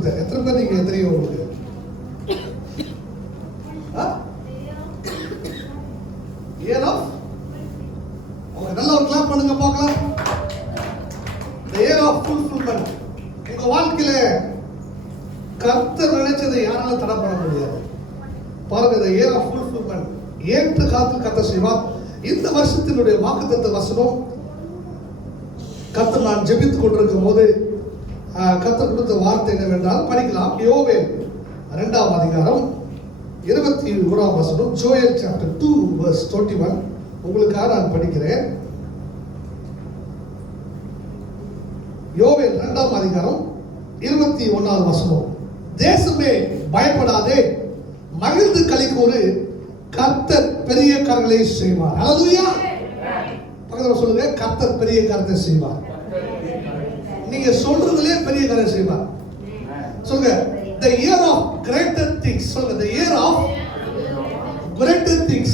வருஷத்தை எத்தனை பேர் நீங்க தெரியும் உங்களுக்கு? இயர் ஆஃப், அவங்க நல்ல ஒரு கிளாப் பண்ணுங்க பார்க்கலாம். Year of fulfilment. உங்க வாழ்க்கையில கர்த்தர் நினைச்சதை யாரால தடை பண்ண முடியாது. பாருங்க, இந்த இயர் ஆஃப் ஃபுல்ஃபில்மென்ட் ஏற்ற காலத்தில் கர்த்தர் செய்வார். இந்த வருஷத்தினுடைய வாக்குத்தத்த வசனம் கர்த்தர் நான் ஜெபித்துக் கொண்டிருக்கும் போது கர்த்தர் கொடுத்த வார்த்தை என்னவென்றால் படிக்கலாம். யோவேல் 2ஆம் அதிகாரம் 21ஆம் வசனம். ஜோயல் சாப்டர் 2 verse 21 உங்களுக்காக நான் படிக்கிறேன். யோவேல் 2ஆம் அதிகாரம் 21ஆம் வசனம். தேசமே பயப்படாதே, மகிழ்ந்து களிக்கூறு, கர்த்தர் பெரிய காரியங்களை செய்வார். ஹல்லேலூயா. பக்கத்துல சொல்லுங்க, கர்த்தர் பெரிய காரியத்தை செய்வார். நீங்க சொல்றதுலயே பெரிய காரியம் செய்வார். சொல்லுங்க, the year of greater things. சொல்லுங்க, the year of greater things.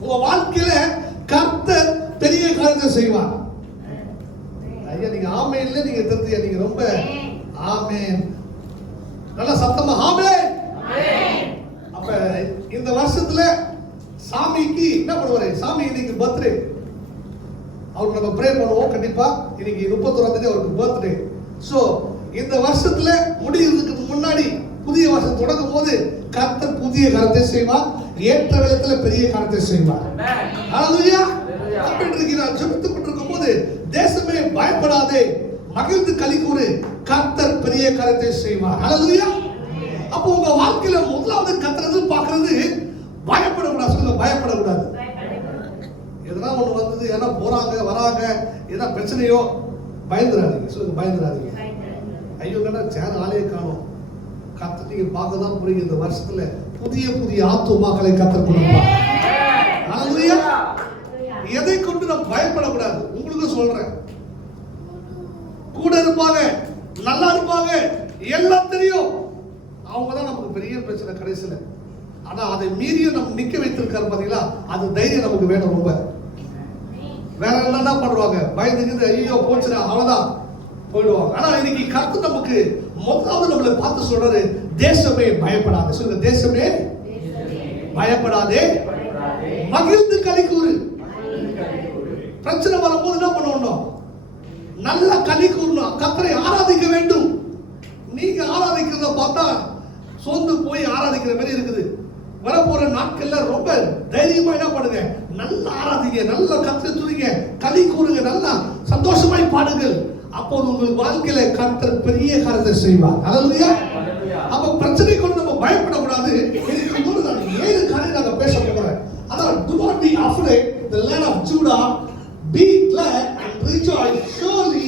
உங்க வாழ்க்கையில கர்த்தர் பெரிய காரியத்தை செய்வார். ஐயா, நீங்க ஆமென்ல நீங்க தெரிஞ்சியா? நீங்க ரொம்ப ஆமென், நல்ல சத்தமா ஆமென். அப்ப இந்த வருஷத்துல சாமிக்கு என்ன பண்ணுவாரு? சாமி இன்னைக்கு பர்த்டே, அவருக்கு நம்ம ப்ரே பண்ணுவோம் கண்டிப்பா. இன்னைக்கு 31ஆம் தேதி அவருக்கு பர்த்டே. சோ இந்த வருஷத்துல முடிகிறதுக்கு முன்னாடி புதிய வருஷம் தொடங்கும் போது கர்த்தர் புதிய காரியத்தை செய்வார். ஏற்ற விதத்துல பெரிய காரியத்தை செய்வார். ஹல்லேலூயா. அப்படி நான் ஜெபித்துக் கொண்டிருக்கும் போது தேசமே பயப்படாதே, மகிழ்ந்து களிக்கூறு, கர்த்தர் பெரிய காரியத்தை செய்வார். ஹல்லேலூயா. அப்போ உங்க வாழ்க்கையில முதலாவது கர்த்தர் எதிர்பார்க்கிறது பயப்படக்கூடாது. சொல்லுங்க, பயப்படக்கூடாது. எதனா ஒண்ணு வந்தது, ஏன்னா போறாங்க வராங்க, ஏன்னா பிரச்சனையோ, பயந்துராதீங்க. சொல்லுங்க, பயந்துராதீங்க. ஐயோ, சேர் ஆலையை காணும். கர்த்தர் நீங்க பார்க்க தான் போறீங்க. இந்த வருஷத்துல புதிய புதிய ஆத்துமாக்களை கர்த்தர் கொடுப்பார். ஹல்லேலூயா. எதை கொண்டு நாம் பயப்படக்கூடாது. உங்களுக்கு சொல்றேன், கூட இருப்பாங்க, நல்லா இருப்பாங்க, எல்லாம் தெரியும். அவங்க தான் நமக்கு பெரிய பிரச்சனை கடைசியில. ஆனா அதை மீறியும் நம்ம நிக்க வைத்திருக்காரு பாத்தீங்களா, அது தைரியம் நமக்கு வேணும். ரொம்ப வேற என்ன பண்ணுவாங்க, பயந்துக்கிட்டு ஐயோ போச்சுடா அவ்வளவுதான் போயிடுவாங்க. ஆனா இன்னைக்கு கர்த்தர் நமக்கு முதலாவது நம்மளை பார்த்து சொல்றாரு, தேசமே பயப்படாதே. சொல்லுங்க, தேசமே பயப்படாதே, மகிழ்ந்து களிக்கூறு. பிரச்சனை வரும்போது என்ன பண்ணணும்? நல்ல களி கூறணும். கர்த்தரை ஆராதிக்க வேண்டும். நீங்க ஆராதிக்கிறத பார்த்தா சோர்ந்து போய் ஆராதிக்கிற மாதிரி இருக்குது. வரப்போற நாட்கள்ல ரொம்ப தைரியமா என்ன பண்ணுங்க, நல்லா ஆராதிங்க, நல்லா கர்த்தரை துதிங்க, களி கூறுங்க, நல்லா சந்தோஷமாய் பாடுங்கள். அப்போது உங்கள் வாழ்க்கையில கர்த்தர் பெரிய காரியத்தை செய்வார். ஹல்லேலூயா. அப்ப பிரச்சனை கொண்டு நம்ம பயப்படக்கூடாது. இதுக்கு நான் 7 காரியம் நாங்க பேச போறேன். அதான் do not be afraid, the land of Judah, be glad and rejoice. Surely,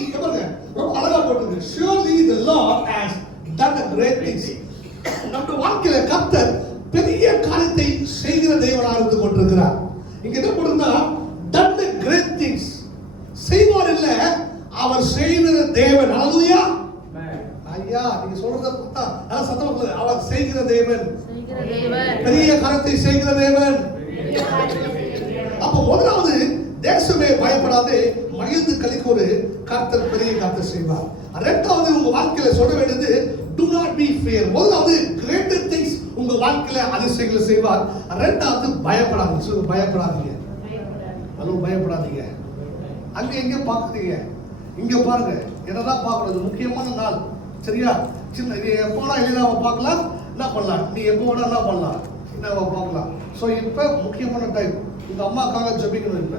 ரொம்ப அழகா போட்டுருக்கு, surely the Lord has done a great things. நம்ம வாழ்க்கையில கர்த்தர் பெரிய காரியத்தை செய்கிற தேவனாக இருந்து கொண்டிருக்கிறார். இங்க என்ன போடுறா, done a great things. செய்வார் இல்ல, அவர் செய்கிற தேவன். ஹல்லேலூயா. ஐயா, நீங்க சொல்றத பார்த்தா அதான் சத்தமா சொல்லுங்க, அவர் செய்கிற தேவன், பெரிய காரியத்தை செய்கிற தேவன். அப்ப முதலாவது தேசமே பயப்படாதே, மகிழ்ந்து களிக்கூறு, கர்த்தர் பெரிய காரியத்தை செய்வார். இரண்டாவது உங்க வாழ்க்கையில சொல்ல வேண்டியது do not be fear. முதலாவது greater things உங்க வாழ்க்கையில அதிசயங்களை செய்வார். இரண்டாவது பயப்படாதீங்க. சொல்லுங்க, பயப்படாதீங்க. அதுவும் பயப்படாதீங்க. அங்க எங்க பாக்குறீங்க, இங்க பாருங்க. என்னதான் பார்க்கறது, முக்கியமான நாள். சரியா? சின்ன நீ எப்போனா எளிதாவை பார்க்கலாம், என்ன பண்ணலாம், நீ எப்போ வேணா என்ன பண்ணலாம், சின்னவா பார்க்கலாம். ஸோ இப்போ முக்கியமான டைம். உங்க அம்மாக்காக ஜெபிக்கணும். இப்ப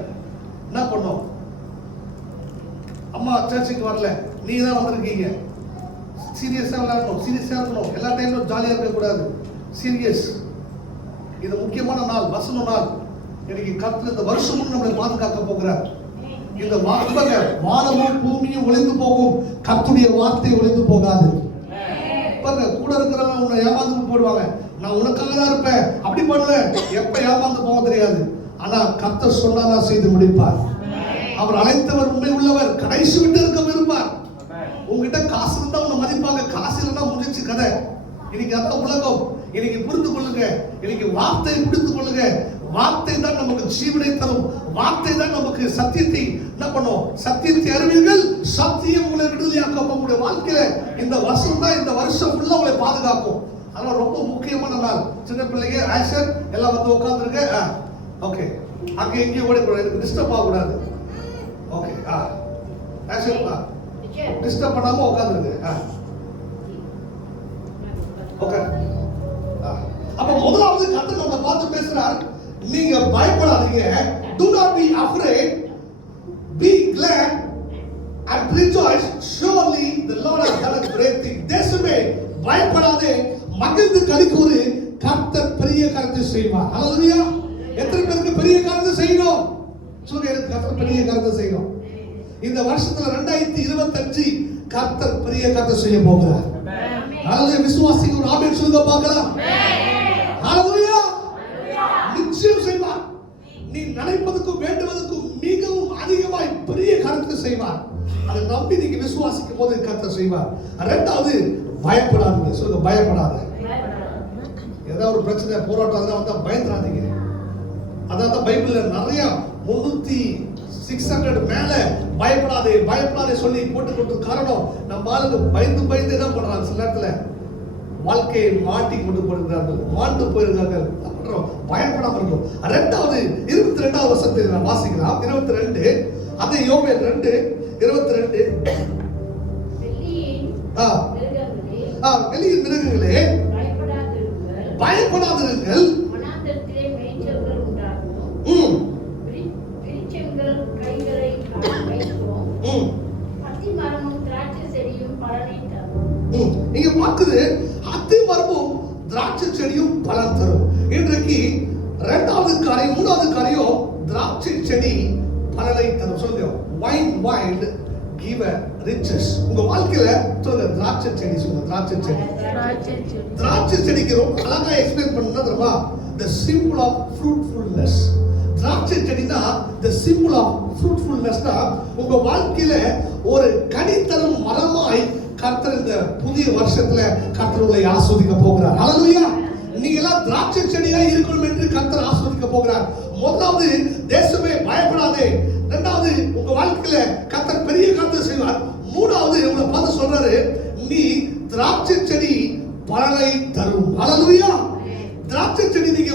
என்ன பண்ணோம், அம்மா சர்ச்சுக்கு வரல, நீ தான் வந்திருக்கீங்க. சீரியஸா விளையாடணும், சீரியஸா இருக்கணும். எல்லா டைமும் ஜாலியா இருக்கக்கூடாது, சீரியஸ். இது முக்கியமான நாள், வசன நாள். இன்னைக்கு கர்த்தர் இந்த வருஷமும் நம்மளை பாதுகாக்க போகிறார். இந்த வானமும் பூமியும் ஒளிந்து போகும், கர்த்தருடைய வார்த்தை ஒளிந்து போகாது. பாருங்க, கூட இருக்கிறவங்க உன்னை ஏமாந்து போடுவாங்க. நான் உனக்காக தான் இருப்பேன், அப்படி பண்ணுவேன், எப்ப ஏமாந்து போக தெரியாது. ஆனா கர்த்தர் சொன்னாதான் செய்து முடிப்பார். அவர் அழைத்தவர் உண்மை உள்ளவர், கடைசி விட்டு இருக்க இருப்பார். உங்ககிட்ட காசு இருந்தா உன்னை மதிப்பாங்க, காசு இல்லைன்னா முடிச்சு கதை. இன்னைக்கு அதான் உலகம். இன்னைக்கு புரிந்து கொள்ளுங்க, இன்னைக்கு வார்த்தையை புரிந்து கொள்ளுங்க. வார்த்தை தான் நமக்கு ஜீவனை தரும். வார்த்தை தான் நமக்கு சத்தியத்தை என்ன பண்ணும்? சத்தியத்தை அறிவீர்கள், சத்தியம் உங்களை விடுதலையாக்கும். உங்களுடைய வாழ்க்கையில இந்த வருஷம் தான், இந்த வருஷம் ஃபுல்லா உங்களை பாதுகாக்கும். அதனால ரொம்ப முக்கியமான நாள். சின்ன பிள்ளைங்க ஆக்ஷன் எல்லாம் வந்து உட்காந்துருங்க. ஓகே, அங்க எங்கேயும் ஓடக்கூடாது, எனக்கு டிஸ்டர்ப் ஆகக்கூடாது. ஓகே, ஆக்ஷன் டிஸ்டர்ப் பண்ணாம உட்காந்துருங்க. ஓகே, அப்ப முதலாவது கர்த்தர் நம்மை பார்த்து பேசுறார். நீங்க பயப்படாதீங்க. Do not be afraid. Be glad and rejoice. Surely the Lord has done a great thing. தேசமே பயப்படாதே, மகிழ்ந்து களிக்கூறு, கர்த்தர் பெரிய காரியத்தை செய்வார். ஹல்லேலூயா. எத்தனை பேருக்கு பெரிய காரியத்தை செய்யணும்? சொல்லுங்க, எனக்கு கர்த்தர் பெரிய காரியத்தை செய்யணும். இந்த வருஷத்துல 2025 கர்த்தர் பெரிய காரியத்தை செய்ய போகிறார். ஹல்லேலூயா. விசுவாசிங்க ஒரு ஆமென் சொல்லுங்க பார்க்கலாம். ஹல்லேலூயா. நிச்சயம் செய்வார். நீ நினைப்பதற்கும் வேண்டுவதற்கும் மிகவும் அதிகமாய் பெரிய காரியத்தை செய்வார். அதை நம்பி நீங்க விசுவாசிக்கும் போது கர்த்தர் செய்வார். இரண்டாவது, பயப்படாதீங்க. சொல்லுங்க, பயப்படாத. ஏதாவது ஒரு பிரச்சனை, போராட்டம் அதெல்லாம் வந்தா பயந்துடாதீங்க. அதான் பைபிள்ல நிறைய 600 மேல பயப்படாதே பயப்படாதே சொல்லி போட்டுக்கொண்டு. காரணம், நம்ம ஆளுங்க பயந்து பயந்து என்ன பண்றாங்க? சில நேரத்துல வாழ்க்கையை மாட்டி கொண்டு போடுகிறார்கள், மாண்டு போயிருக்கார்கள். அப்புறம் பயப்படாம இருக்கும். இரண்டாவது 22வது வசனத்தை நான் வாசிக்கலாம். 22, அதே யோவேல் 2:22. வெளியின் மிருகங்களே பயப்படாதிருங்கள். நீங்க பார்க்குது, அத்தி மரமும் திராட்சை செடியும் பலன் தரும். இன்றைக்கு இரண்டாவது காரியம், மூணாவது காரியம், திராட்சை செடி பலனை தரும். சொல்லுங்க, வைன் வைல்ட் கிவ் ரிச்சஸ். உங்க வாழ்க்கையில சொல்லுங்க, திராட்சை செடி. சொல்லுங்க, திராட்சை செடி. திராட்சை செடிக்கு ரொம்ப அழகா எக்ஸ்பிளைன் பண்ணா தெரியுமா? the symbol of fruitfulness. திராட்சை செடினா the symbol of fruitfulness. உங்க வாழ்க்கையில ஒரு கனித்தரும் மரமாய் கர்த்தர் இந்த புதிய வருஷத்துல கர்த்தர் உங்களை ஆஸ்வதிக்க போகிறார். ஹல்லேலூயா. நீங்க எல்லாம் திராட்சை செடியா இருக்கணும் என்று கர்த்தர் ஆஸ்வதிக்க போகிறார். முதலாவது, தேசமே பயப்படாதே. இரண்டாவது, உங்க வாழ்க்கையில கர்த்தர் பெரிய காரியத்தை செய்வார். மூணாவது, உங்களை பார்த்து சொல்றாரு, நீ திராட்சை செடி பலனை தரும். ஹல்லேலூயா. திராட்சை செடி நீங்க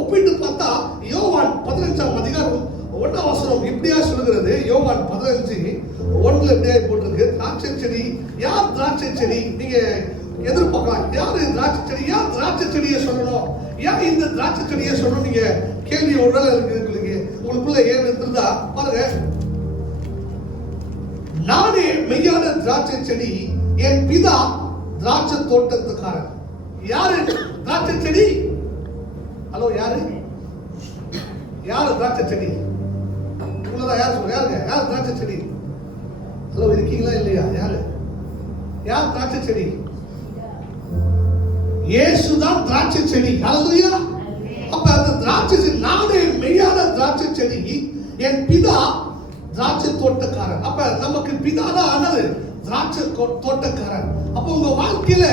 ஒப்பிட்டு பார்த்தா யோவான் 15ஆம் அதிகாரம் 1ஆம் வசனம் இப்படியா சொல்கிறது. யோவான் 15:1 இப்படியே போட்டிருக்கு. திராட்சை செடி யார்? திராட்சை செடி நீங்க எதிர்பார்க்கலாம். யாரு திராட்சை செடி? யார் திராட்சை செடியை சொல்லணும்? ஏன் இந்த திராட்சை செடியை சொல்லணும்? நீங்க கேள்வி ஒருவேளை இருக்கு உங்களுக்குள்ள ஏன் இருந்தா பாருங்க. நானே மெய்யான திராட்சை செடி, என் பிதா திராட்சை தோட்டத்துக்காரன். யாரு திராட்சை செடி? ஹலோ, யாரு யாரு திராட்சை செடி? உள்ளதா யார் சொல்ற? யாருங்க? யார் திராட்சை செடி? ஹலோ, இருக்கீங்களா இல்லையா? யாரு யார் திராட்சை செடி? இயேசுதான் திராட்சை செடி. ஹல்லேலூயா. அப்ப அந்த திராட்சை செடி, நானே மெய்யான திராட்சை செடி, என் பிதா திராட்சை தோட்டக்காரன். அப்ப நமக்கு பிதாதான் ஆனது திராட்சை தோட்டக்காரன். அப்ப உங்க வாழ்க்கையில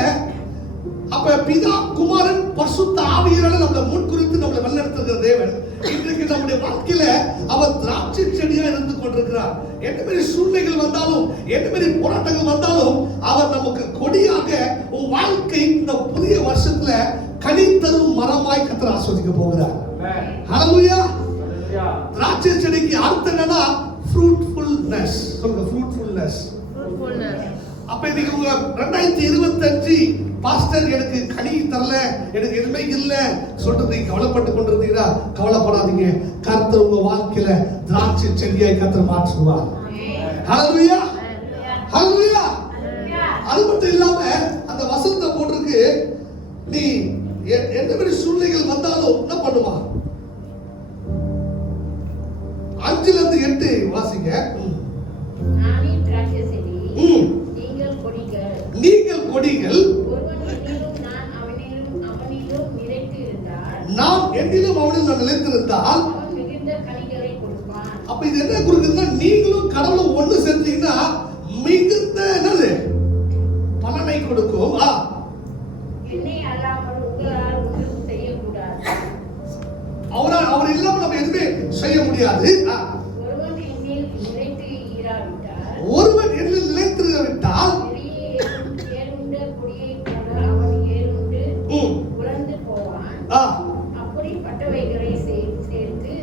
அப்ப பிதா, குமாரன், பரிசுத்த ஆவியானவர் நம்மளை முன்குறித்து நம்மளை வழிநடத்துகிற தேவன் இன்றைக்கு நம்முடைய வாழ்க்கையில அவர் திராட்சை செடியா இருந்து கொண்டிருக்கிறார். என்ன மாதிரி சூழ்நிலைகள் வந்தாலும், என்ன மாதிரி போராட்டங்கள் வந்தாலும், அவர் நமக்கு கொடியாக உன் வாழ்க்கை இந்த புதிய வருஷத்துல கனி தரும் மரமாய் கர்த்தர் ஆஸ்வதிக்க போகிறார். ஹல்லேலூயா. திராட்சை செடிக்கு அர்த்தம் என்னன்னா fruitfulness. சொல்லுங்க, fruitfulness. அப்ப இன்னைக்கு உங்க 2025 பாஸ்டர் எனக்கு கனி தரல, எனக்கு எதுவுமே இல்ல சொல்லிட்டு நீங்க கவலைப்பட்டு கொண்டிருந்தீங்களா? கவலைப்படாதீங்க. கர்த்தர் உங்க வாழ்க்கையில திராட்சை செடியாய் கர்த்தர் மாற்றுவார். ஹல்லேலூயா. ஹல்லேலூயா. அது மட்டும் இல்லாம அந்த வசனத்தை போட்டிருக்கு, நீ எந்த மாதிரி சூழ்நிலைகள் வந்தாலும் என்ன பண்ணுவா? 5-8 வாசிங்க. நீங்கள் கொடிகள், நாம் என்னிலும் அவனிலும் நான் நிலைத்திருந்தால். அப்ப இது என்ன குறிக்குதுன்னா, நீங்களும் கடவுளும் ஒண்ணு சேர்ந்தீங்கன்னா மிகுந்த என்னது பலனை கொடுக்கும். அவர் முடியாது. ஒருவன் என்னில் நிலைத்திராவிட்டால் அப்படிப்பட்டவைகளை சேர்த்து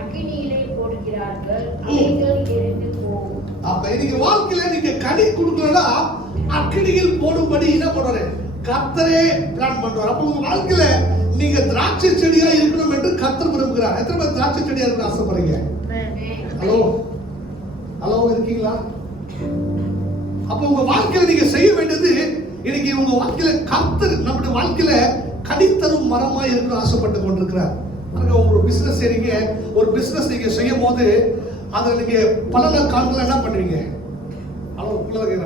அக்கினியிலே போடுகிறார்கள், அவைகள் எரிந்து போகும். அப்ப இன்னைக்கு வாழ்க்கையில நீங்க கனி கொடுக்கலன்னா அக்கினியில் போடும்படி என்ன பண்றாரு? கர்த்தரே பிளான் பண்றாரு. அப்ப உங்க வாழ்க்கையில நீங்க திராட்சை செடியா இருக்கணும் என்று கர்த்தர் விரும்புகிறார். எத்தனை பேர் திராட்சை செடியா இருக்க ஆசைப்படுறீங்க? ஹலோ ஹலோ, இருக்கீங்களா? அப்ப உங்க வாழ்க்கையில நீங்க செய்ய வேண்டியது, இன்னைக்கு உங்க வாழ்க்கையில கர்த்தர் நம்முடைய வாழ்க்கையில கனித்தரும் மரமா இருக்கணும் ஆசைப்பட்டு கொண்டிருக்கிறார். ஒரு பிசினஸ் செய்றீங்க, ஒரு பிசினஸ் நீங்க செய்யும் போது அதுல நீங்க பலனை காணல என்ன பண்ணுவீங்க?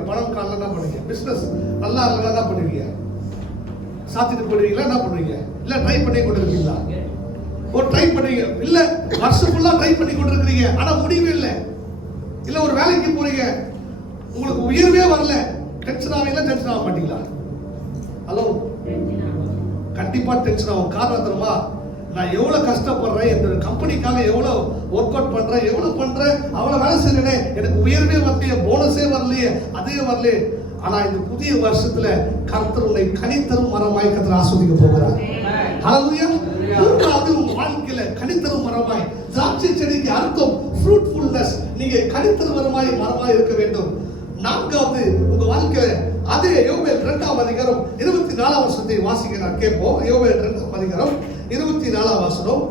பலன் காணல என்ன பண்ணுவீங்க? பிசினஸ் நல்லா இல்ல என்ன பண்ணுவீங்க? சாத்திட்டு போடுவீங்களா? என்ன பண்ணுவீங்க? இல்ல ட்ரை பண்ணி கொண்டு இருக்கீங்களா? ஒரு ட்ரை பண்ணுவீங்க, இல்ல வருஷம் ஃபுல்லா ட்ரை பண்ணி கொண்டு இருக்கீங்க, ஆனா முடியவே இல்லை. இல்ல ஒரு வேலைக்கு போறீங்க, உங்களுக்கு உயர்வே வரல, டென்ஷன் ஆவீங்களா? டென்ஷன் ஆக மாட்டீங்களா? ஹலோ, கண்டிப்பா டென்ஷன் ஆகும். காரணம் தெரியுமா? நான் எவ்வளவு கஷ்டப்படுறேன், என்னோட கம்பெனிக்காக எவ்வளவு ஒர்க் அவுட் பண்றேன், எவ்வளவு பண்றேன், அவ்வளவு வேலை செய்யறேனே, எனக்கு உயர்வே வரலையே, போனஸே வரலையே, அதே வரலையே. ஆனா இந்த புதிய வருஷத்துல கர்த்தர் உன்னை கனித்தரும் மரமாய் கர்த்தர் ஆஸ்வதிக்க போகிறார். ஹல்லேலூயா. மூன்றாவது, உங்க வாழ்க்கையில கனித்தரும் மரமாய். திராட்சை செடிக்கு அர்த்தம் ஃப்ரூட்ஃபுல்னஸ். நீங்க கனித்தரும் மரமாய் இருக்க வேண்டும். நான்காவது, உங்க வாழ்க்கையில அதே யோவேல் 2ஆம் அதிகாரம் 24ஆம் வசனத்தை வாசிக்க நான் கேட்போம். யோவேல் 2ஆம் அதிகாரம் 24ஆம் வசனம்.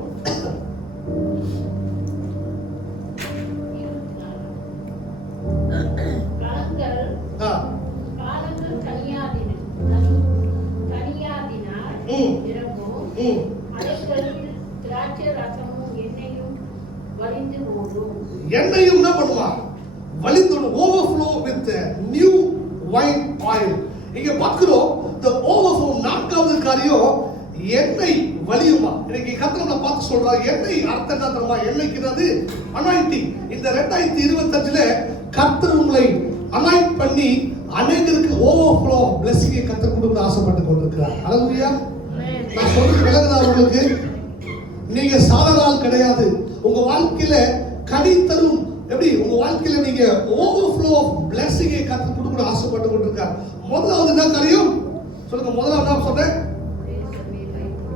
எண்ணெயும் என்ன பண்ணுவா? வழிந்து overflow with the new wine oil. இங்க பார்க்கிறோம், the overflow. நான்காவது காரியம் எண்ணெய் வழியுமா. இன்னைக்கு கர்த்தர் பார்த்து சொல்றாரு, எண்ணெய் அர்த்தம் என்ன தெரியுமா? எண்ணெய்க்குறது அனாயிண்டிங். இந்த 2025ல கர்த்தர் உங்களை அனாயிண்ட் பண்ணி அநேகருக்கு ஓவர்ஃப்ளோ பிளெஸிங்கை கர்த்தர் கொடுக்க ஆசைப்பட்டு கொண்டிருக்கிறார். ஹல்லேலூயா. நான் சொல்றது விளங்குதா உங்களுக்கு? நீங்க சாதாரண ஆள் கிடையாது. உங்க வாழ்க்கையில கனித்தரும் எப்படி உங்க வாழ்க்கையில நீங்க ஓவர்ஃப்ளோ ஆஃப் பிளெஸிங்கை கர்த்தர் கொடுக்க ஆசைப்பட்டு கொண்டிருக்கிறார். முதலாவது என்ன காரியம் சொல்லுங்க? முதலாவது என்ன சொல்றேன்?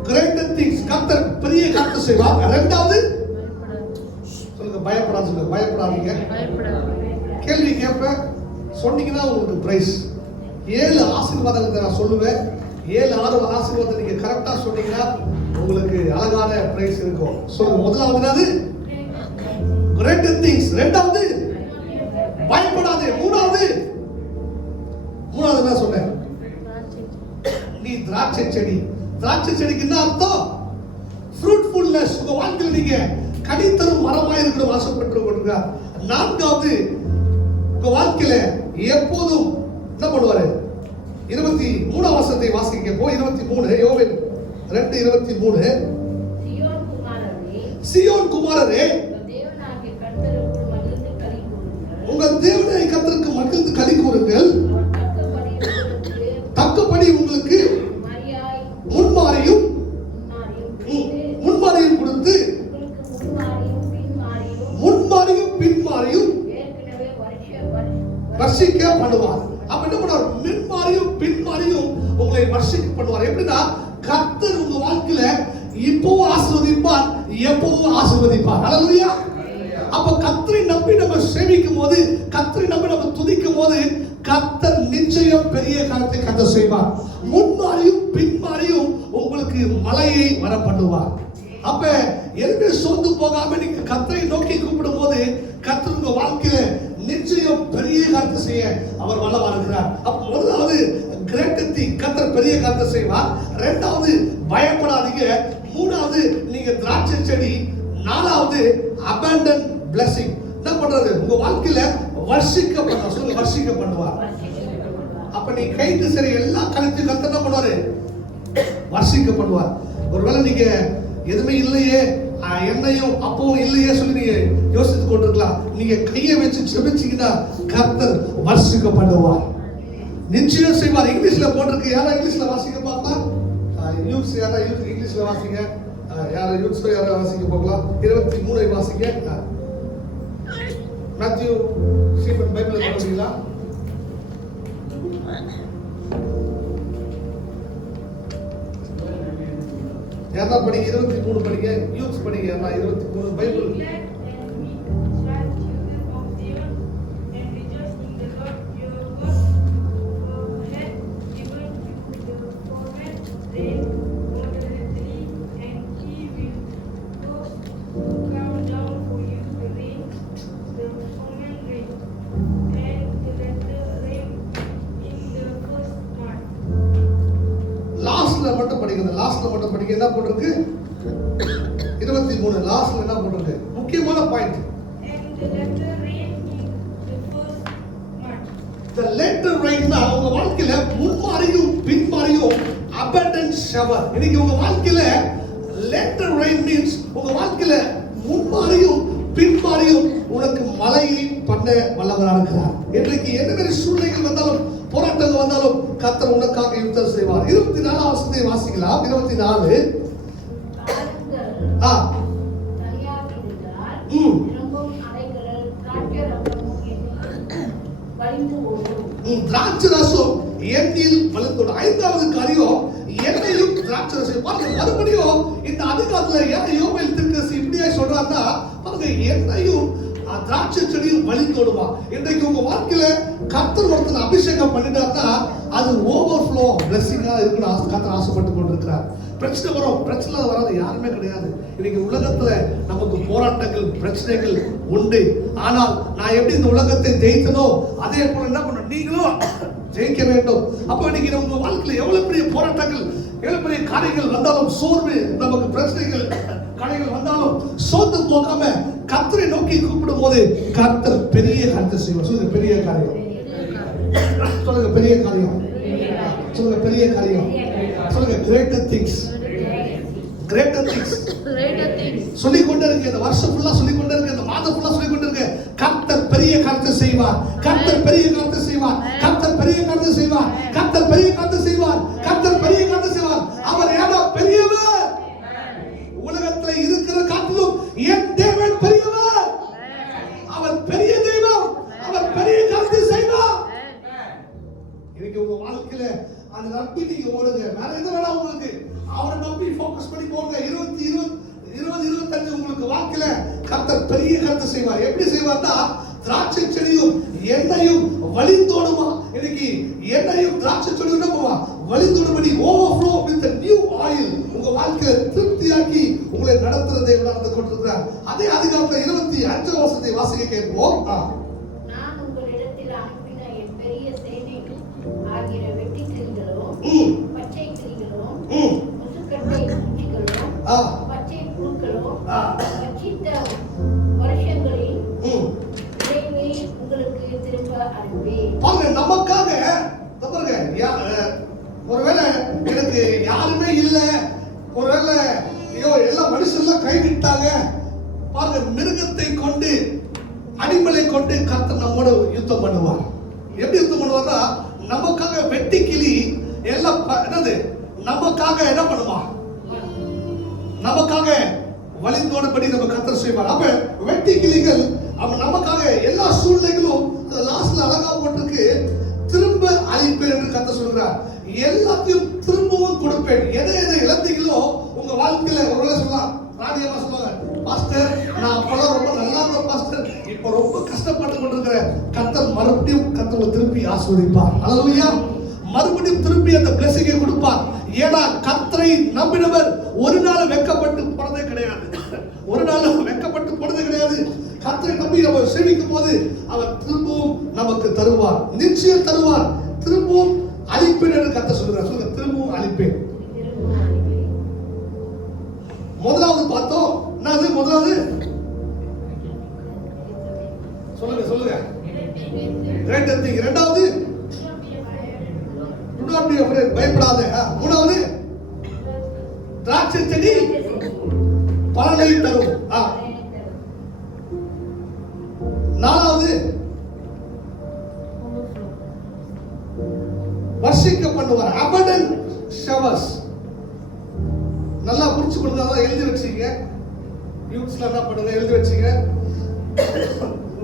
greater things. கர்த்தர் பெரிய காரியத்தை செய்வார். இரண்டாவது சொல்லுங்க, பயப்படாத. சொல்லுங்க, பயப்படாதீங்க. கேள்வி கேட்பேன், சொன்னீங்கன்னா உங்களுக்கு பிரைஸ். 7 ஆசீர்வாதங்களை நான் சொல்லுவேன். 7 ஆசீர்வாதத்தை நீங்க கரெக்டா சொன்னீங்கன்னா உங்களுக்கு அழகான பிரைஸ் இருக்கும். சொல்லுங்க, முதலாவது என்னது? greater things. இரண்டாவது பயப்படாதே. மூணாவது என்ன சொன்னேன்? நீ திராட்சை செடி. திராட்சை செடிக்கு என்ன அர்த்தம்? ஃப்ரூட்ஃபுல்னஸ். உங்க வாழ்க்கையில நீங்க கனித்தரும் மரமாய் இருக்கணும் ஆசைப்பட்டு கொண்டிருக்கிறார். நான்காவது, உங்க வாழ்க்கையில எப்போதும் என்ன பண்ணுவாரு? 23ஆம் வசனத்தை வாசிக்க போ. 23 யோவேல் 2:23. சியோன் குமாரரே, உங்கள் தேவனாகிய கர்த்தருக்கு மகிழ்ந்து களி கூறுங்கள். தக்கபடி உங்களுக்கு முன்மாறியும் கொடுத்து முன்மாறியும் பின்மாறியும் வர்ஷிக்க பண்ணுவார். அப்ப என்ன பண்ணுவார்? முன்மாறியும் பின்மாறியும் உங்களை வர்ஷிக்க பண்ணுவார். எப்படின்னா கர்த்தர் உங்க வாழ்க்கையில இப்பவும் ஆசீர்வதிப்பார், எப்பவும் ஆசீர்வதிப்பார். ஹல்லேலூயா. அப்ப கர்த்தரை நம்பி நம்ம சேவிக்கும் போது, கர்த்தரை நம்பி நம்ம துதிக்கும் போது கர்த்தர் நிச்சயம் பெரிய காரியத்தை கர்த்தர் செய்வார். முன்மாறியும் பின்மாறியும் உங்களுக்கு மலையை வர பண்ணுவார். அப்ப எதுவுமே சோர்ந்து போகாம நீங்க கர்த்தரை நோக்கி கூப்பிடும் போது கர்த்தர் உங்க வாழ்க்கையில நிச்சயம் பெரிய காரியத்தை செய்ய அவர் வல்லவா இருக்கிறார். அப்ப முதலாவது கிரேட்டர் திங், கர்த்தர் பெரிய காரியத்தை செய்வார். இரண்டாவது பயப்படாதீங்க. மூணாவது நீங்க திராட்சை செடி. நாலாவது abundant blessing. என்ன பண்றது? உங்க வாழ்க்கையில வர்ஷிக்க பண்ணுவார். சொல்லுங்க, வர்ஷிக்க பண்ணுவார். அப்ப நீ கைட்டு சரி எல்லாம் கழித்து கர்த்தர் என்ன பண்ணுவாரு? வர்ஷிக்க பண்ணுவார். ஒருவேளை நீங்க எதுவுமே இல்லையே, என்னையும் அப்பவும் இல்லையே சொல்லி நீங்க யோசித்து கொண்டிருக்கலாம். நீங்க கையை வச்சு செபிச்சீங்கன்னா கர்த்தர் வர்ஷிக்க பண்ணுவார். நிச்சயம் செய்வார். இங்கிலீஷ்ல போட்டிருக்கு. யாரா இங்கிலீஷ்ல வாசிக்க பார்த்தா? யாரா இங்கிலீஷ்ல வாசிங்க. யார் யூத்ஸ் யாரை வாசிக்க போகலாம்? 23 வாசிக்க. மேத்யூ ஸ்டீபன் பைபிள் படிக்கிறீங்களா? யாரா படிங்க, 23 படிங்க, யூத்ஸ் படிங்க. யாரா 23 பைபிள். லாஸ்ட்ல மட்டும் படிங்க. என்ன போட்டிருக்கு? 23 லாஸ்ட்ல என்ன போட்டிருக்கு? முக்கியமான பாயிண்ட். The latter rain உங்க வாழ்க்கையில முன்மாறியும் பின்மாறியும் abundant shower. இன்னைக்கு உங்க வாழ்க்கையில latter rain means உங்க வாழ்க்கையில முன்மாறியும் பின்மாறியும் உனக்கு மழையை பண்ண வல்லவராக இருக்கிறார். இன்றைக்கு என்ன மாதிரி சூழ்நிலைகள் வந்தாலும் போராட்டங்கள் வந்தாலும் கர்த்தர் உனக்காக யுத்தம் செய்வார். 24 வசனத்தை வாசிக்கலாம். 24 திராட்சை ரசம் எண்ணெயில் வழிந்தோடும். 5வது காரியம் எண்ணெயும் திராட்சை ரசம். பாருங்க, மறுபடியும் இந்த அதிகாரத்துல ஏன் யோவேல் தீர்க்கதரிசி இப்படியே சொல்றாருன்னா, பாருங்க, எண்ணெயும் திராட்சை செடியும் வழிந்தோடுமா. இன்றைக்கு உங்க வாழ்க்கையில கர்த்தர் ஒருத்தர் அபிஷேகம் பண்ணிட்டாருன்னா அது ஓவர்ஃப்ளோ பிளெஸிங்கா இருக்கணும் கர்த்தர் ஆசைப்பட்டு கொண்டிருக்கிறார். பிரச்சனை வரும், பிரச்சனை வராது யாருமே கிடையாது. இன்னைக்கு உலகத்துல நமக்கு போராட்டங்கள் பிரச்சனைகள் உண்டு. ஆனால் நான் எப்படி இந்த உலகத்தை ஜெயித்தனோ அதே போல என்ன பண்ண நீங்களும் ஜெயிக்க வேண்டும். அப்ப இன்னைக்கு உங்க வாழ்க்கையில எவ்வளவு பெரிய போராட்டங்கள் எவ்வளவு பெரிய காரியங்கள் வந்தாலும் சோர்வு நமக்கு பிரச்சனைகள் காரியங்கள் வந்தாலும் சோர்ந்து போகாம கர்த்தரை நோக்கி கூப்பிடும் போது கர்த்தர் பெரிய காரியத்தை செய்வார். சொல்லுங்க பெரிய காரியம். சொல்லுங்க பெரிய காரியம். சொல்லுங்க பெரிய காரியம். சொல்லுங்க greater things. greater things. சொல்லிக் கொண்டே இருக்கு. இந்த வருஷம் ஃபுல்லா சொல்லிக் கொண்டே இருக்கு. இந்த மாதம் ஃபுல்லா சொல்லிக் கொண்டே இருக்கு. கர்த்தர் பெரிய காரியத்தை செய்வார். கர்த்தர் பெரிய காரியத்தை செய்வார். கர்த்தர் பெரிய காரியத்தை செய்வார். கர்த்தர் பெரிய காரியத்தை செய்வார். கர்த்தர் பெரிய காரியத்தை செய்வார். அவர் ஏதோ பெரியவர். உலகத்துல இருக்கிற காட்டிலும் என் தேவன் பெரியவர். அவர் பெரிய தெய்வம். அவர் பெரிய காரியத்தை செய்வார். இன்னைக்கு உங்க வாழ்க்கையில அந்த நம்பி நீங்க ஓடுங்க. வேற எது வேணா உங்களுக்கு அவரை நம்பி ஃபோக்கஸ் பண்ணி போங்க. 2025 உங்களுக்கு வாழ்க்கையில கர்த்தர் பெரிய காரியத்தை செய்வார். எப்படி செய்வார்னா திராட்சை செடியும் எண்ணெயும் வழிந்தோடுமா. இன்னைக்கு எண்ணெயும் திராட்சை செடியும் என்ன போவா வழிந்தோடும்படி ஓவர்ஃப்ளோ வித் நியூ ஆயில் உங்க வாழ்க்கையில திருப்தியாக்கி உங்களை நடத்துறதை நடந்து கொண்டிருக்கிறார். அதே அதிகாரத்துல 25 வசனத்தை வாசிக்க கேட்போம். நான் உங்களிடத்தில் அனுப்பின என் பெரிய சேனைகள் ஆகிற வெட்டி கிளிகளும் பச்சை கிளிகளும் முசுக்கட்டை குச்சிகளும் பச்சை புழுக்களும் வச்சித்த வருஷங்களில் விளைவை உங்களுக்கு திரும்ப அனுப்பேன். பாருங்க, நமக்காக பாருங்க, ஒருவேளை எனக்கு யாருமே இல்ல, ஒருவேளை ஐயோ எல்லாம் மனுஷெல்லாம் கைவிட்டாங்க, பாருங்க மிருகத்தை கொண்டு அடிமலை கொண்டு கர்த்தர் நம்மோட யுத்தம் பண்ணுவார். எப்படி யுத்தம் பண்ணுவார்னா நமக்காக வெட்டி கிளி எல்லாம் என்னது நமக்காக என்ன பண்ணுவா நமக்காக வழிந்தோடும்படி நம்ம கர்த்தர் செய்வார். அப்ப வெட்டி கிளிகள் அவன் நமக்காக எல்லா சூழ்நிலைகளும் லாஸ்ட்ல அழகா போட்டிருக்கு, திரும்ப அழிப்பேன் என்று கர்த்தர் சொல்றார். எல்லாத்தையும் திரும்பவும் கொடுப்பேன். எதை எதை இழந்தீங்களோ உங்க வாழ்க்கையில ஒருவேளை சொல்லலாம், ராணியம்மா சொல்லுவாங்க, பாஸ்டர் நான் அப்பெல்லாம் ரொம்ப நல்லா இருந்தேன் பாஸ்டர், இப்ப ரொம்ப கஷ்டப்பட்டு கொண்டிருக்கிறேன். கர்த்தர் மறுபடியும் கர்த்தர் திருப்பி ஆசீர்வதிப்பார். அல்லேலூயா. மறுபடியும் திருப்பி அந்த பிளெஸிங்கை கொடுப்பார். ஏன்னா கர்த்தரை நம்பினவர் ஒரு நாள் வெட்கப்பட்டு போனதே கிடையாது. ஒரு நாள் வெட்கப்பட்டு போனதே கிடையாது. கர்த்தரை நம்பி நம்ம சேவிக்கும் போது அவர் திரும்பவும் நமக்கு தருவார், நிச்சயம் தருவார். திரும்பவும் அழிப்பேன் என்று கர்த்தர் சொல்றார். சொல்லுங்க, திரும்பவும் அழிப்பேன். முதலாவது பார்த்தோம், என்னது முதலாவது? சொல்லுங்க சொல்லுங்க, greater thing. இரண்டாவது do not be afraid, பயப்படாதே. மூணாவது திராட்சை செடி பலனை தரும். நாலாவது வர்ஷிக்க பண்ணுவார், abundant showers. நல்லா புரிச்சு கொடுத்தா எழுதி வச்சுங்க. யூத்ஸ்ல என்ன பண்ணுங்க, எழுதி வச்சுங்க.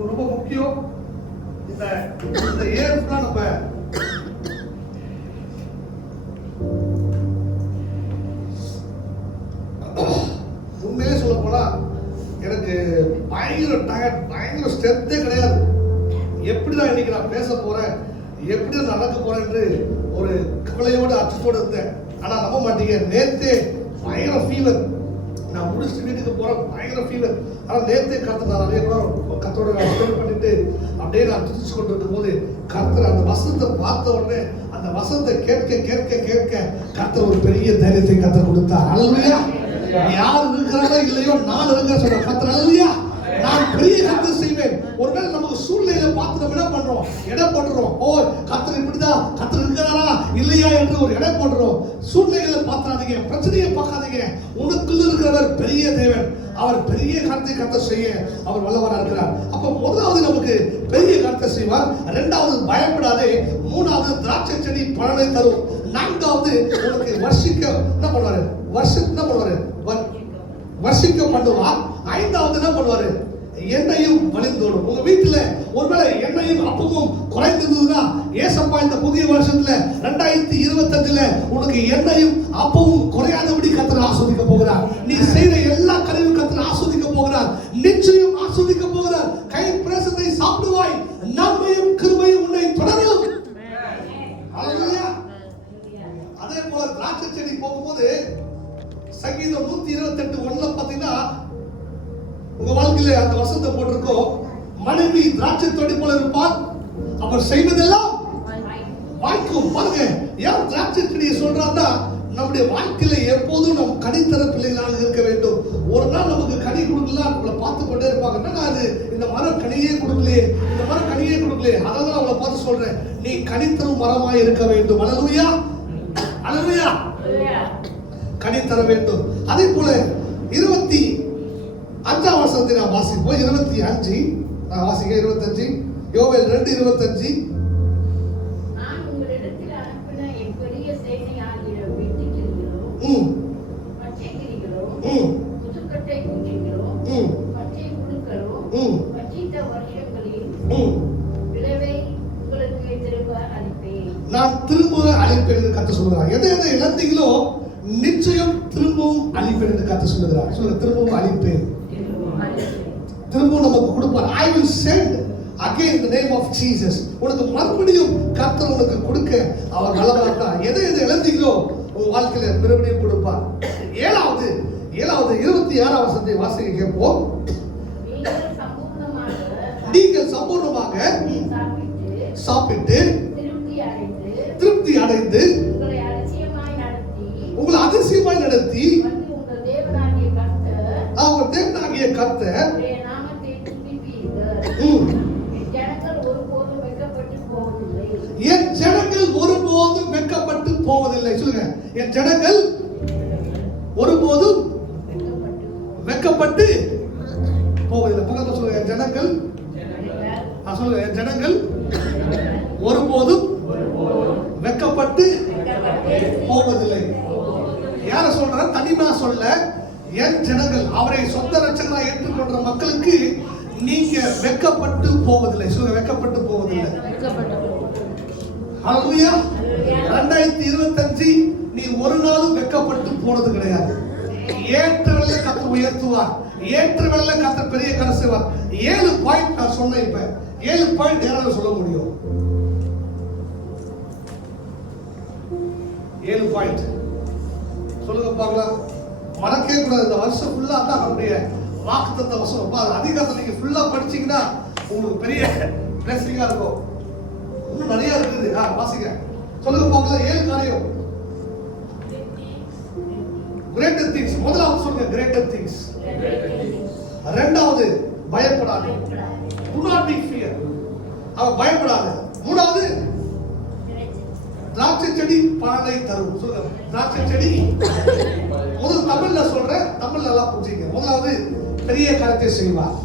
ரொம்ப முக்கியம். இந்த இயர் ஃபுல்லா நம்ம உண்மையிலே சொல்ல போனா எனக்கு பயங்கர டயர்ட், பயங்கர ஸ்ட்ரென்த்தே கிடையாது. எப்படிதான் இன்னைக்கு நான் பேச போறேன், எப்படி நடக்க போறேன் என்று ஒரு கவலையோடு அச்சத்தோடு இருந்தேன். ஆனா நம்ப மாட்டீங்க, நேத்தே பயங்கர ஃபீவர். நான் முடிச்சுட்டு வீட்டுக்கு போறேன், பயங்கர ஃபீவர். ஆனா நேத்தே கத்தோட ஸ்பெண்ட் பண்ணிட்டு அப்படியே நான் துதிச்சு கொண்டு இருக்கும் போது கர்த்தர் அந்த வசனத்தை பார்த்த உடனே அந்த வசனத்தை கேட்க கேட்க கேட்க கர்த்தர் ஒரு பெரிய தைரியத்தை கர்த்தர் கொடுத்தார். அல்லேலூயா. யார் இருக்கிறாரோ இல்லையோ நான் இருக்க சொல்ற கர்த்தர். அல்லேலூயா. நான் பெரிய கர்த்தர் செய்வேன். ஒருவேளை நமக்கு சூழ்நிலையில பார்த்து நம்ம என்ன பண்றோம், எடை போடுறோம். ஓ கர்த்தர் இப்படிதான், கர்த்தர் இருக்கிறாரா இல்லையா என்று ஒரு எடை போடுறோம். சூழ்நிலைகளை பார்த்துறாதீங்க, பிரச்சனையை பார்க்காதீங்க. உனக்குள்ள இருக்கிறவர் பெரிய தேவன். அவர் பெரிய காரியத்தை கர்த்தர் செய்ய அவர் வல்லவராக இருக்கிறார். அப்ப முதலாவது நமக்கு பெரிய காரியத்தை செய்வார். இரண்டாவது பயப்படாதே. மூணாவது திராட்சை செடி பலனை தரும். நான்காவது உனக்கு வர்ஷிக்க என்ன பண்ணுவாரு, வர்ஷிக்க பண்ணுவார். ஐந்தாவது என்ன பண்ணுவாரு, எண்ணெயும் வழிந்தோடும். உங்க வீட்டுல ஒருவேளை எண்ணெயும் அப்பமும் குறைந்ததுன்னா ஏசப்பா இந்த புதிய வருஷத்துல 2025 உனக்கு எண்ணெயும் அப்பமும் குறையாதபடி கர்த்தர் ஆஸ்வதிக்க போகிறார். நீ செய்த எல்லா காரியமும் கர்த்தர் ஆஸ்வதிக்க போகிறார். நிச்சயம் ஆஸ்வதிக்க போகிறார். கை பிரசத்தை சாப்பிடுவாய், நன்மையும் கிருபையும் உன்னை தொடரும். அல்லேலூயா. அதே போல திராட்சை செடி போகும்போது சங்கீதம் 128:1 பாத்தீங்கன்னா உங்க வாழ்க்கையில அந்த வசனத்தை போட்டிருக்கோம். மனைவி திராட்சை தொடி போல இருப்பார், அவர் செய்வதெல்லாம் வாய்க்கும். பாருங்க, ஏன் திராட்சை செடியை சொல்றாருன்னா நம்முடைய வாழ்க்கையில எப்போதும் நம் கனித்தர பிள்ளைகளாக இருக்க வேண்டும். ஒரு நாள் நமக்கு கனி கொடுக்கலாம், நம்மளை பார்த்து கொண்டே இருப்பாங்க. என்னன்னா அது இந்த மரம் கனியே கொடுக்கலையே, இந்த மரம் கனியே கொடுக்கலையே. அதான் அவளை பார்த்து சொல்றேன், நீ கனித்தரும் மரமாய் இருக்க வேண்டும். அல்லேலூயா. அல்லேலூயா. கனி தர வேண்டும். அதே போல 25 வசனத்தை நாம் வாசிப்போம். 25 நான் வாசிக்க 25 யோவேல் 2:25. நான் உங்களிடத்தில் அனுப்பின என் பெரிய சேனையாகிற வெட்டுக்கிளிகளும் பச்சைக்கிளிகளும் முதுக்கட்டை பூச்சிகளும் பச்சை புழுக்களும் பச்சித்த வருஷங்களில் விளைவை உங்களுக்கு திரும்ப அளிப்பேன். நான் திரும்ப அளிப்பேன் என்று கர்த்தர் சொல்கிறார். எதை எதை இழந்தீங்களோ நிச்சயம் திரும்பவும் அளிப்பேன் என்று கர்த்தர் சொல்கிறார். சொல்லுங்க, திரும்பவும் அளிப்பேன். திரும்பவும் நமக்கு கொடுப்பார். I will send again in the name of Jesus. உனக்கு மறுபடியும் கர்த்தர் உனக்கு கொடுக்க அவர் வல்லவராக இருக்கிறார். எதை எதை இழந்தீங்களோ உங்க வாழ்க்கையில மறுபடியும் கொடுப்பார். ஏழாவது 26 வசனத்தை வாசிக்க கேட்போம். நீங்கள் சம்பூர்ணமாக சாப்பிட்டு திருப்தி அடைந்து உங்களை அதிசயமாய் நடத்தி உங்கள் தேவனாகிய கர்த்தர் என் ஜனங்கள் ஒருபோதும் வெட்கப்பட்டு போவதில்லை. சொல்லுங்க, என் ஜனங்கள் ஒருபோதும் வெட்கப்பட்டு போவதில்லை. பக்கத்துல சொல்லுங்க, என் ஜனங்கள். சொல்லுங்க, என் ஜனங்கள் ஒருபோதும் வெட்கப்பட்டு போவதில்லை. யார சொல்ற? தனிமா சொல்ல, என் ஜனங்கள் அவரை சொந்த ரட்சகராக ஏற்றுக்கொண்ட மக்களுக்கு நீங்க வெட்கப்பட்டு போவதில்லை. சொல்லுங்க, வெட்கப்பட்டு போவதில்லை. ஹல்லேலூயா. 2025 நீ ஒரு நாளும் வெட்கப்பட்டு போனது கிடையாது. ஏற்ற வேளையில கர்த்தர் உயர்த்துவார். ஏற்ற வேளையில கர்த்தர் பெரிய காரியம் செய்வார். 7 பாயிண்ட் நான் சொன்னேன். இப்ப 7 பாயிண்ட் யாரால சொல்ல முடியும்? 7 பாயிண்ட் சொல்லுங்க பார்க்கலாம். மறக்கவே கூடாது. இந்த வருஷம் ஃபுல்லா தான் நம்முடைய வாக்குத்தத்த வசனம். அது அதிகாரத்தை நீங்க ஃபுல்லா படிச்சீங்கன்னா உங்களுக்கு பெரிய பிளெஸிங்கா இருக்கும். இன்னும் நிறைய இருக்குது. வாசிங்க, சொல்லுங்க பார்க்கலாம். 7 காரியம். Greater things. முதலாவது சொல்லுங்க, கிரேட்டர் திங்ஸ். இரண்டாவது, பயப்படாதே. do not be fear. அவன் பயப்படாதே. மூணாவது, திராட்சை செடி பலனை தரும். சொல்லுங்க, திராட்சை செடி. முதல் தமிழ்ல சொல்றேன், தமிழ் நல்லா புரிஞ்சுங்க. முதலாவது, பெரிய காரியத்தை செய்வார்.